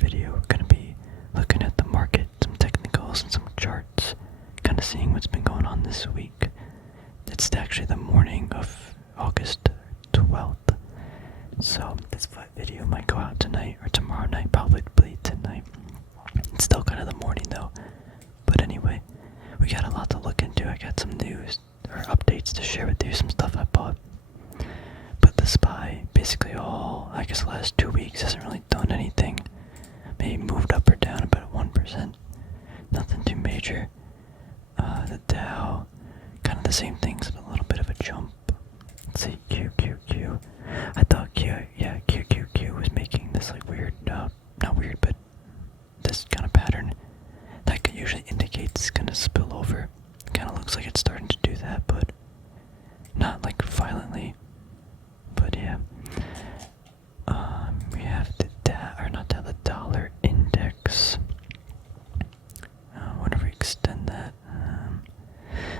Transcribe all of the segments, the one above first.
video, we're going to be looking at the market, some technicals and some charts, kind of seeing what's been going on this week. It's actually the morning of August 12th, so this video might go out tonight or tomorrow night, probably tonight. It's still kind of the morning though, but anyway, we got a lot to look into. I got some news or updates to share with you, some stuff I bought. But the SPY, basically I guess the last 2 weeks, hasn't really done anything. Maybe moved up or down about 1%. Nothing too major. The Dow, kind of the same things, but a little bit of a jump. Let's see, QQQ. I thought QQQ was making this like weird, not weird, but this kind of pattern that usually indicates it's gonna spill over. Kind of looks like it's starting to do that, but not like violently. But yeah, we have the the dollar index. I wonder if we extend that.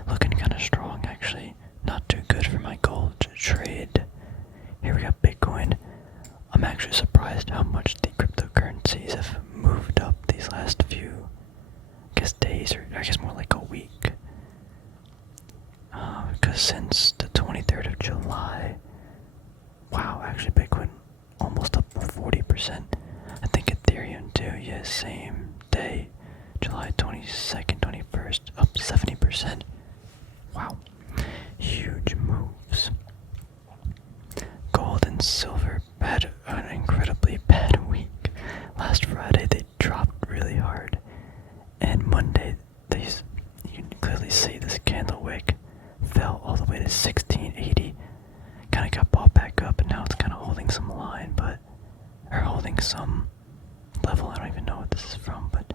Looking kind of strong actually. Not too good for my gold trade. Here we got Bitcoin. I'm actually surprised how much the cryptocurrencies have moved up these last few, days, or I guess more like a week. Because since the 23rd of July, wow, actually Bitcoin almost up 40%. I think Ethereum too, yeah, same day, July 22nd, 21st, up 70%. Wow, huge moves. Gold and silver had an incredibly bad week. Last Friday they dropped really hard, and Monday you can clearly see this candle wick fell all the way to 1680. Kind of got bought back up, and now it's kind of holding some line, or holding some level. I don't even know what this is from, but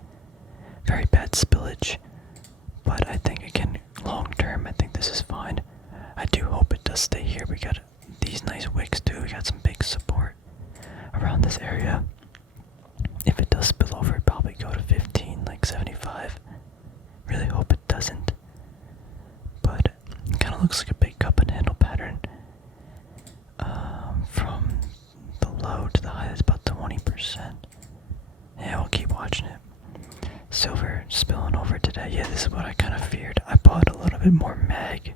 very bad spillage. But I think, again, long term, I think this is fine. I do hope it does stay here. We got these nice wicks too. We got some big support around this area. If it does spill over, it'd probably go to 15, like 75. Really hope it doesn't. But it kind of looks like a big cup and handle pattern. From the low to the high, that's about 20%. Yeah, we'll keep watching it. Silver spilling over today. Yeah, this is what I kind of feared. I bought a little bit more mag.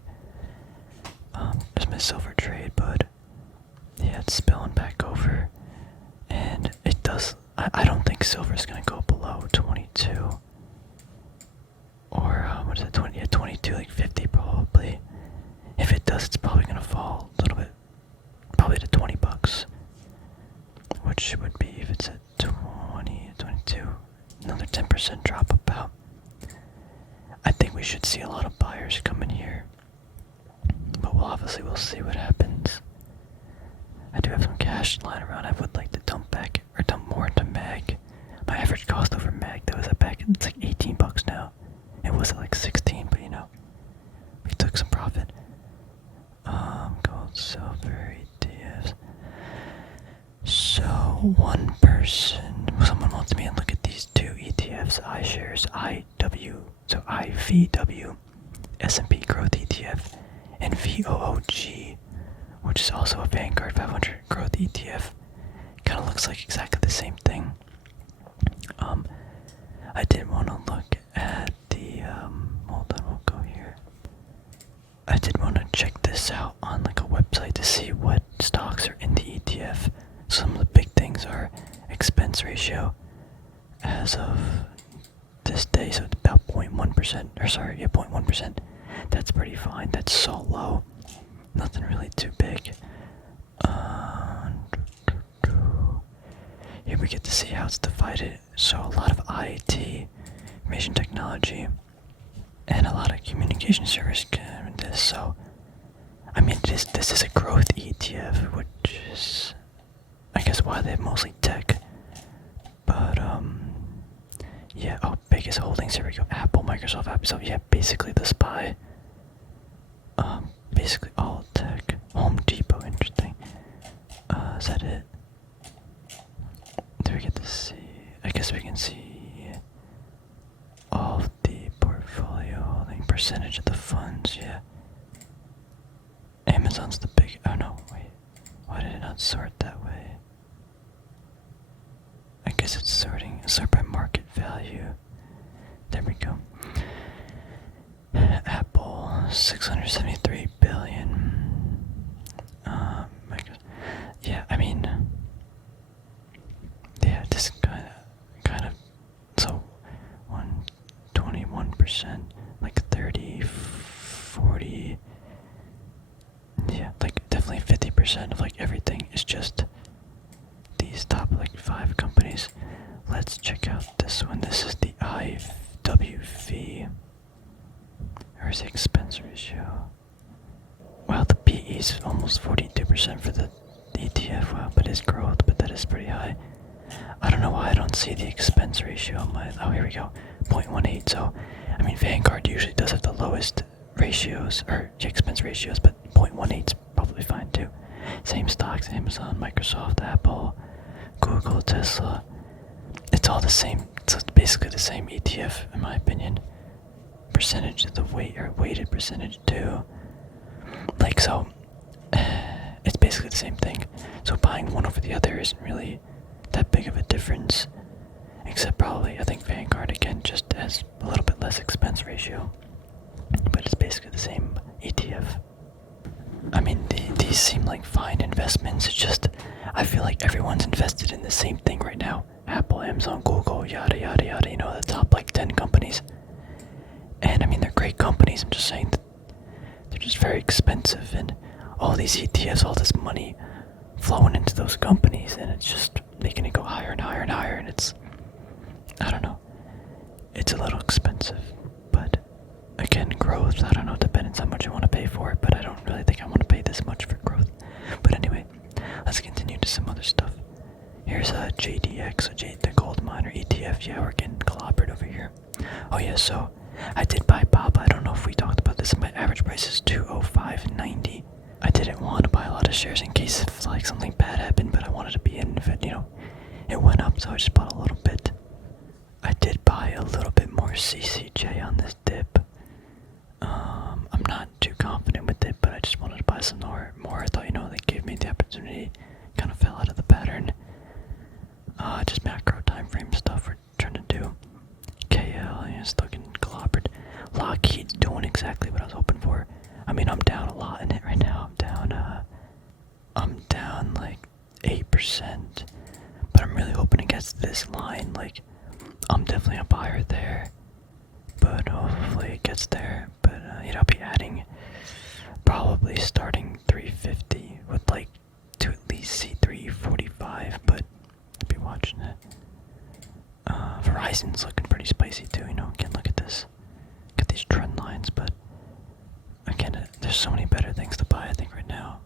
There's my silver trade, but yeah, it's spilling back over. And it does. I don't think silver is going to go below 22. Or, what is it, 20? Yeah, 22, like 50 probably. If it does, it's probably going to fall a little bit. Probably to $20. Which would be, if it's at 20, 22, another 10% drop about. I think we should see a lot of buyers come in here. But we'll see what happens. I do have some cash lying around. I would like to dump more into mag. My average cost over mag, though, is it's like $18 now. It was at like 16, but we took some profit. Gold, silver, ETFs. So someone wants me to look at these two ETFs, iShares, IVW, S&P Growth ETF, and VOOG, which is also a Vanguard 500 Growth ETF. Kind of looks like exactly the same thing. I did want to look at the, hold on, we'll go here. I did want to check this out on like a website to see what stocks are in the ETF. Some of the big things are expense ratio as of this day, so it's about 0.1%, 0.1%. That's pretty fine. That's so low. Nothing really too big. Here we get to see how it's divided. So a lot of IT, information technology, and a lot of communication service in this. So, I mean, this is a growth ETF, which is, I guess, why they have mostly tech. But yeah. Oh, biggest holdings. Here we go. Apple, Microsoft, Apple. So yeah, basically the SPY. Basically all tech. Home Depot, interesting. Is that it? Do we get to see? I guess we can see all of the portfolio holding percentage of the funds. Yeah. Amazon's the big. Oh no, wait. Why did it not sort that way? I guess guess it's sort by market value. There we go. Apple, 673 billion. Yeah, I mean, yeah, this kind of, so 21%, like 30, 40, yeah, like definitely 50% of like everything is just these top like 5 companies. Let's check out this one. This is the IWV. Where's the expense ratio? Wow, the PE is almost 42% for the ETF. Wow, but it's growth, but that is pretty high. I don't know why I don't see the expense ratio on my. Oh, here we go, 0.18. So, I mean, Vanguard usually does have the lowest ratios or expense ratios, but 0.18 is probably fine too. Same stocks: Amazon, Microsoft, Apple, Google, Tesla. It's all the same. So it's basically the same ETF, in my opinion. Percentage of the weight or weighted percentage too. Like so, it's basically the same thing. So buying one over the other isn't really that big of a difference, except probably I think Vanguard again just has a little bit less expense ratio, but it's basically the same ETF. I mean, these seem like fine investments. It's just I feel like everyone's invested in the same thing right now. Apple, Amazon, Google, yada yada yada. You know, the top like 10 companies. And I mean, they're great companies. I'm just saying that they're just very expensive, and all these ETFs, all this money flowing into those companies, and it's just making it go higher and higher and higher, and it's, I don't know, it's a little expensive. But again, growth, I don't know, depends how much you want to pay for it, but I don't really think I want to pay this much for growth. But anyway, let's continue to some other stuff. Here's a JDX, the gold miner ETF. Yeah, we're getting clobbered over here. Oh yeah, so I did buy BABA. I don't know if we talked about this. My average price is $205.90. I didn't want to buy a lot of shares in case if like something bad happened, but I wanted to be in if it, it went up, so I just bought a little bit. I did buy a little bit more CCJ on this dip. I'm not too confident with it, but I just wanted to buy some more. I thought, they gave me the opportunity. Kind of fell out of the pattern. Just macro time frame stuff we're trying to do. KL, still getting clobbered. Lockheed's doing exactly what I was hoping for. I mean, I'm down a lot in it right now. I'm down like 8%, but I'm really hoping it gets to this line. Like, I'm definitely a buyer there, but hopefully it gets there. But I'll be adding, probably starting 350 with like to at least see 345, but I'll be watching it. Verizon's looking pretty spicy too. Again, look at this, look at these trend lines, but. Again, there's so many better things to buy, I think, right now.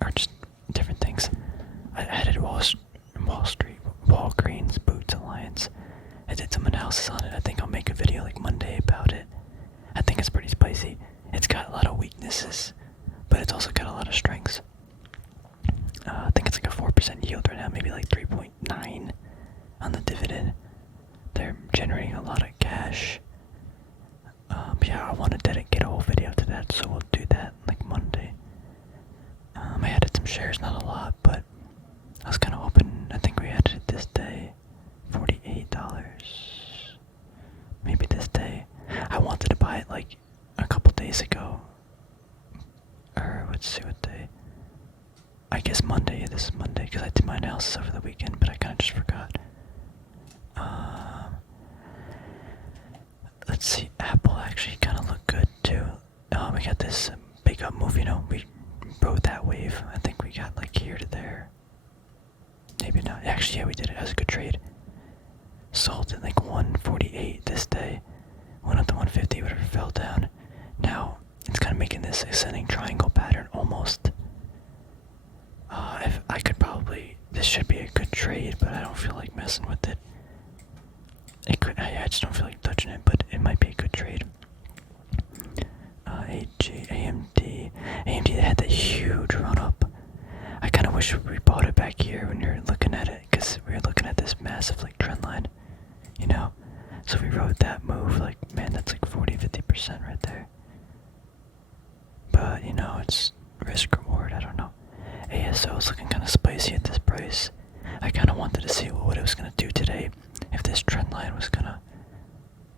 Or just different things. I added Walgreens, Boots Alliance. I did some analysis on it. I think I'll make a video like Monday about it. I think it's pretty spicy. It's got a lot of weaknesses, but it's also got a lot of strengths. I think it's like a 4% yield right now, maybe like 3.9 on the dividend. They're generating a lot of cash. Yeah, I want to dedicate a whole video to that, so we'll do that like Monday. I added some shares, not a lot, but I was kind of hoping. I think we added it this day, $48. Maybe this day. I wanted to buy it like a couple days ago, or let's see what day. I guess Monday. Yeah, this is Monday because I did my analysis over the weekend, but I kind of just forgot. Let's see, Apple actually kind of looked good too. We got this big up move, we rode that wave. I think we got like here to there. Maybe not. Actually, yeah, we did it. It was a good trade. Sold at like 148 this day. Went up to 150, but it fell down. Now, it's kind of making this ascending triangle pattern almost. If I could probably, this should be a good trade, but I don't feel like messing with it. I just don't feel like touching it, but it might be a good trade. AMD had that huge run up. I kind of wish we bought it back here when you're looking at it, because we were looking at this massive like trend line, So we rode that move, like, man, that's like 40-50% right there. But it's risk reward. I don't know. ASO is looking kind of spicy at this price. I kind of wanted to see what it was going to do today. If this trend line was going to,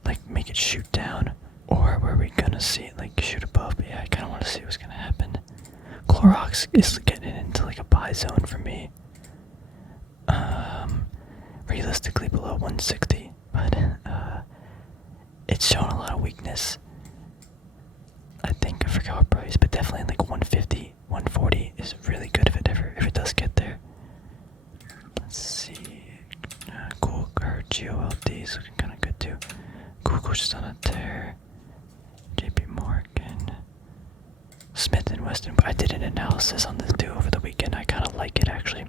like, make it shoot down, or were we going to see it, like, shoot above. But yeah, I kind of want to see what's going to happen. Clorox is getting into, like, a buy zone for me. Realistically below 160, but it's shown a lot of weakness. I think I forgot what price, but definitely like 150, 140 is really good if it does get there. Let's see, cool. Or GOLD is looking kind of good too. Google's just on a tear. JP Morgan, Smith and Wesson. I did an analysis on this too over the weekend. I kind of like it actually.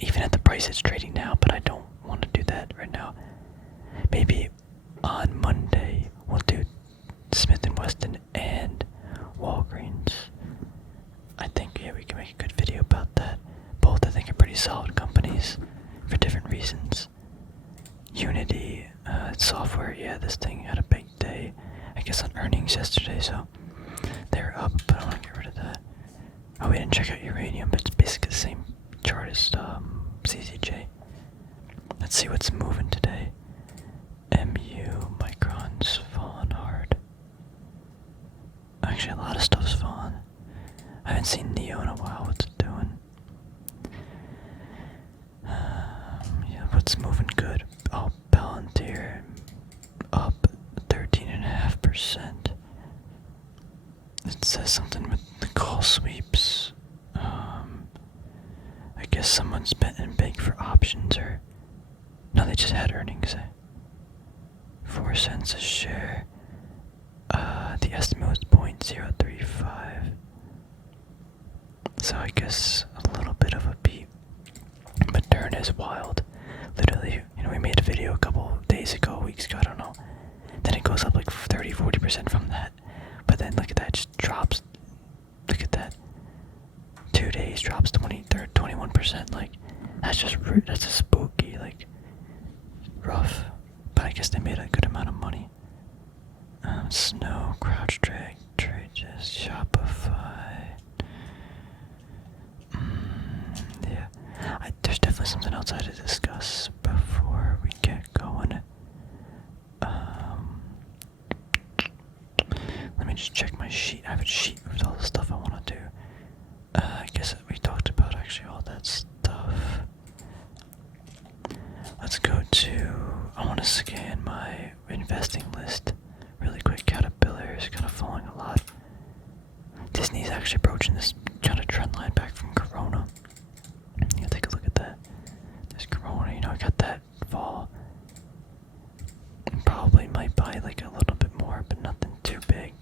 Even at the price it's trading now, but I don't want to do that right now. Maybe on Monday we'll do Smith and Wesson and Walgreens. I think we can make a good video about that. Both I think are pretty solid companies for different reasons. Unity, software, this thing had a big day, I guess on earnings yesterday, so they're up, but I want to get rid of that. Oh, we didn't check out uranium, but it's basically the same chart as CCJ. Let's see what's moving today. MU, Micron's fallen hard. Actually, a lot of stuff's fallen. I haven't seen Neo in a while. What's it doing? What's moving good? Oh, Palantir up 13.5%. It says something with the call sweeps. I guess someone's betting big for options, or no, they just had earnings. 4 cents a share. The estimate was 0.035. So I guess a little bit of a beat. But Turn is wild. Literally, we made a video a couple days ago, weeks ago, I don't know. Then it goes up like 30-40% from that. But then look at that, it just drops. Look at that. 2 days drops 21%. Like, that's just spooky, like, rough. But I guess they made a good amount of money. Snow, CrowdStrike, Trages, Shopify. Yeah. There's definitely something else I had to discuss before we get going. Let me just check my sheet. I have a sheet with all the stuff I want to do. I guess we talked about actually all that stuff. Let's go to, I want to scan my investing list really quick. Caterpillar is kind of falling a lot. Disney's actually approaching this kind of trend line back from Corona. Yeah, take a look at that. There's Corona, I got that fall. Probably might buy like a little bit more, but nothing too big.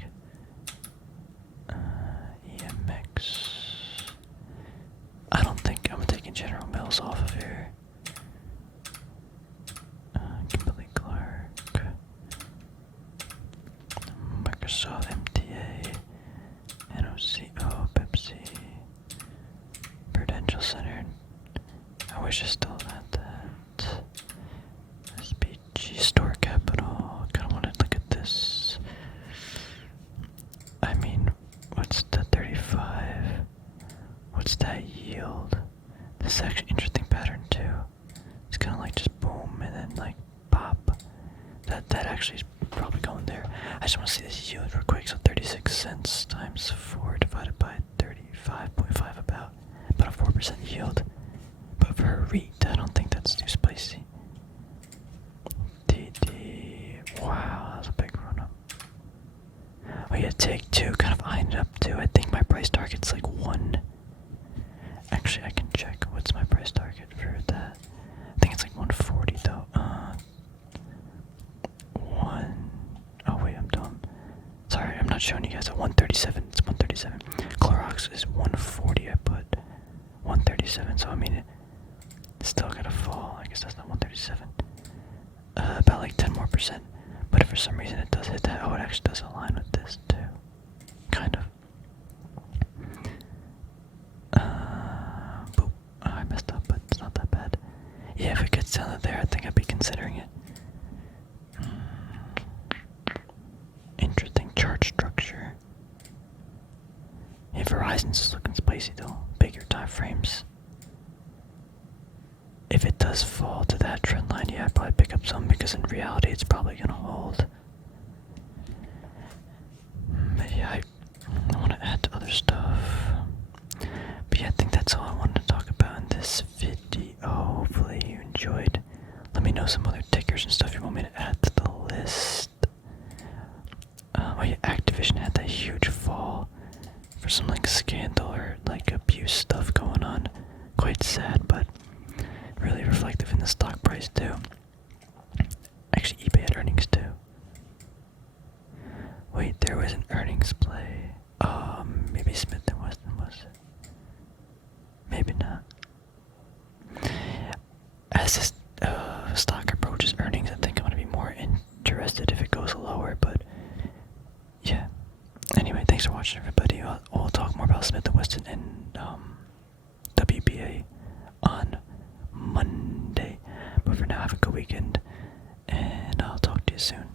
EMX. I don't think I'm taking General Mills off of here. Kimberly Clark. Microsoft, MTA. NOCO, Pepsi. Prudential Center. I wish I still had that. SPG, Store Capital. Kinda wanna look at this. I mean, what's the 35? What's that yield? This is actually an interesting pattern too. It's kinda like just boom and then like pop. That actually is probably going there. I just wanna see this yield real quick. So 36 cents times 4 divided by 35.5 about a 4% yield. But for a REIT, I don't think that's too spicy. DD, wow, that was a big run up. Oh yeah, Take Two, kind of eyeing it up too. I think my price target's like 1. Actually, I can check what's my price target for that. I think it's like 140 though. 1. Oh wait, I'm dumb. Sorry, I'm not showing you guys. At 137, it's 137. Clorox is 140. I put 137, so I mean it's still gotta fall. I guess that's not 137. About like 10 more percent. But if for some reason it does hit that, it actually does align with this too. Kind of. Boop. I messed up, but it's not that bad. Yeah, if it gets down to there, I think I'd be considering it. Interesting chart structure. Yeah, Verizon's looking spicy though. Bigger time frames. does fall to that trend line, yeah, I'd probably pick up some because in reality it's probably gonna hold. But yeah, I want to add to other stuff. But yeah, I think that's all I wanted to talk about in this video. Hopefully you enjoyed. Let me know some other tickers and stuff you want me to add to the list. Oh yeah, Activision had that huge fall for some like scandal or like abuse stuff going on. Quite sad, but really reflective in the stock price too. Actually, eBay had earnings too. Wait, there was an earnings play. Maybe Smith & Wesson was it? Maybe not. As this stock approaches earnings, I think I'm gonna be more interested if it goes lower. But yeah. Anyway, thanks for watching, everybody. We'll talk more about Smith & Wesson and WBA on Monday. But for now, have a good weekend, and I'll talk to you soon.